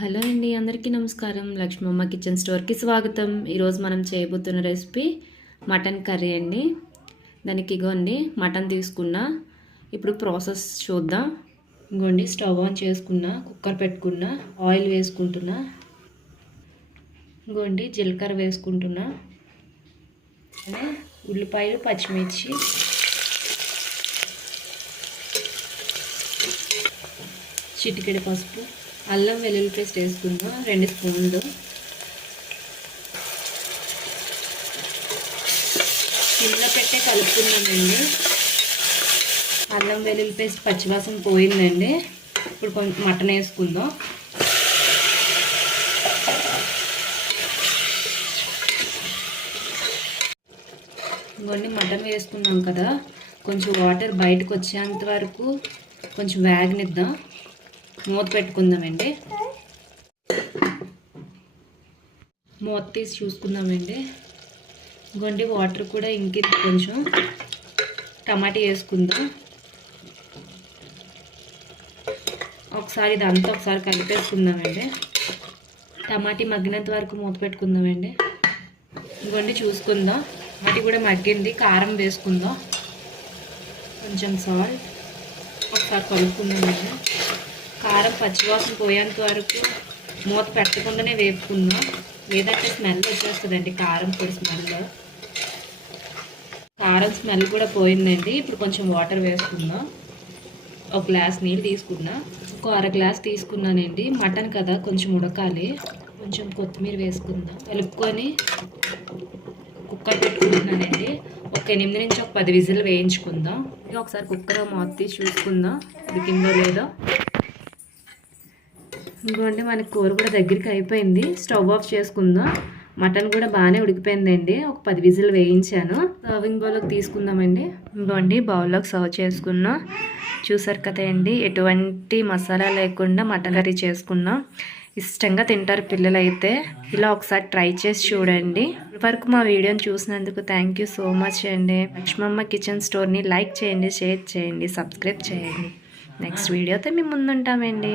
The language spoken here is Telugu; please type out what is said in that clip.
హలో అండి అందరికీ నమస్కారం. లక్ష్మమ్మ కిచెన్ స్టోర్కి స్వాగతం. ఈరోజు మనం చేయబోతున్న రెసిపీ మటన్ కర్రీ అండి. దానికి ఇగోండి మటన్ తీసుకున్నా ఇప్పుడు ప్రాసెస్ చూద్దాం. ఇంకోండి స్టవ్ ఆన్ చేసుకున్నా కుక్కర్ పెట్టుకున్నా ఆయిల్ వేసుకుంటున్నా. ఇంకోండి జీలకర్ర వేసుకుంటున్నా. ఉల్లిపాయలు పచ్చిమిర్చి. చిటికెడు పసుపు. అల్లం వెల్లుల్లి పేస్ట్ వేసుకుందాం రెండు స్పూన్లు. కింద పెట్టే కలుపుకున్నామండి. అల్లం వెల్లుల్లి పేస్ట్ పచ్చివాసన పోయిందండి. ఇప్పుడు కొంచెం మటన్ వేసుకుందాం. ఇవన్నీ మటన్ వేసుకున్నాం కదా. కొంచెం వాటర్ బయటకు వచ్చేంత వరకు కొంచెం వేగనిద్దాం. మూత పెట్టుకుందామండి. మూత తీసి చూసుకుందామండి. ఇంకోండి వాటర్ కూడా ఇంకి కొంచెం. టమాటా వేసుకుందాం. ఒకసారి ఇదంతా ఒకసారి కలిపేసుకుందామండి. టమాటీ మగ్గినంత వరకు మూత పెట్టుకుందామండి. ఇంకోండి చూసుకుందాం. వాటి కూడా మగ్గింది. కారం వేసుకుందాం. కొంచెం సాల్ట్. ఒకసారి కలుపుకుందామండి. కారం పచ్చివాసన పోయేంత వరకు మూత పెట్టకుండానే వేపుకుందాం లేదంటే స్మెల్ వచ్చేస్తుందండి కారం పొడి స్మెల్. కారం స్మెల్ కూడా పోయిందండి. ఇప్పుడు కొంచెం వాటర్ వేసుకుందాం ఒక గ్లాస్ నీళ్ళు తీసుకున్నా. ఒక అర గ్లాస్ తీసుకున్నానండి. మటన్ కదా కొంచెం ఉడకాలి. కొంచెం కొత్తిమీర వేసుకుందాం. కలుపుకొని కుక్కర్ పెట్టుకుంటున్నానండి. ఒక ఎనిమిది నుంచి ఒక పది విజిల్ వేయించుకుందాం. ఒకసారి కుక్కర్ మూత తీసి చూసుకుందాం. ఉడికిందో లేదో. ఇంకోండి మనకి కూర కూడా దగ్గరికి అయిపోయింది. స్టవ్ ఆఫ్ చేసుకుందాం. మటన్ కూడా బాగానే ఉడికిపోయిందండి. ఒక పది విజిల్ వేయించాను. సర్వింగ్ బౌల్లోకి తీసుకుందామండి. ఇంకోండి బౌల్లోకి సర్వ్ చేసుకున్నాం. చూసారు కదా అండి ఎటువంటి మసాలా లేకుండా మటన్ కర్రీ చేసుకున్నాం. ఇష్టంగా తింటారు పిల్లలైతే. ఇలా ఒకసారి ట్రై చేసి చూడండి. వరకు మా వీడియోని చూసినందుకు థ్యాంక్ యూ సో మచ్ అండి. లక్ష్మమ్మ కిచెన్ స్టోర్ని లైక్ చేయండి షేర్ చేయండి సబ్స్క్రైబ్ చేయండి. నెక్స్ట్ వీడియోతో మేము ముందుంటామండి.